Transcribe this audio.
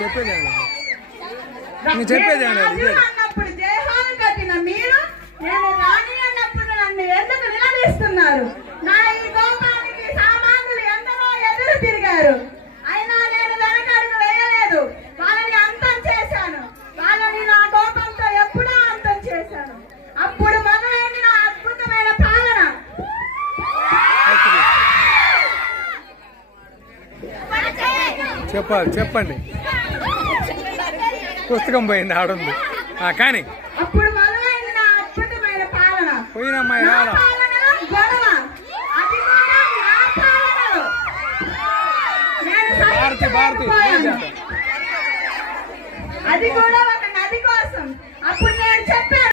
చెప్పేది అన్నప్పుడు జయహాలు కట్టిన మీరు నేను రాణి అన్నప్పుడు నన్ను ఎందుకు నిలదీస్తున్నారు? నా ఈ కోపానికి సామాన్యులు ఎందరో ఎదురు తిరిగారు, అయినా నేను వెనకడుగు వేయలేదు. వాళ్ళని అంతం చేశాను, వాళ్ళని నా కోపంతో ఎప్పుడో అంతం చేశాను. అప్పుడు మొదలైంది నా అద్భుతమైన పాలన. చెప్పండి. పుస్తకం పోయింది ఆడుంది కానీ అప్పుడు మొదలైంది నా అద్భుతమైన పాలన. పోయినమ్మాయి రాలా పాలనలో గొడవ, అది కూడా నా పాలనలో. నేను భారతి అది కూడా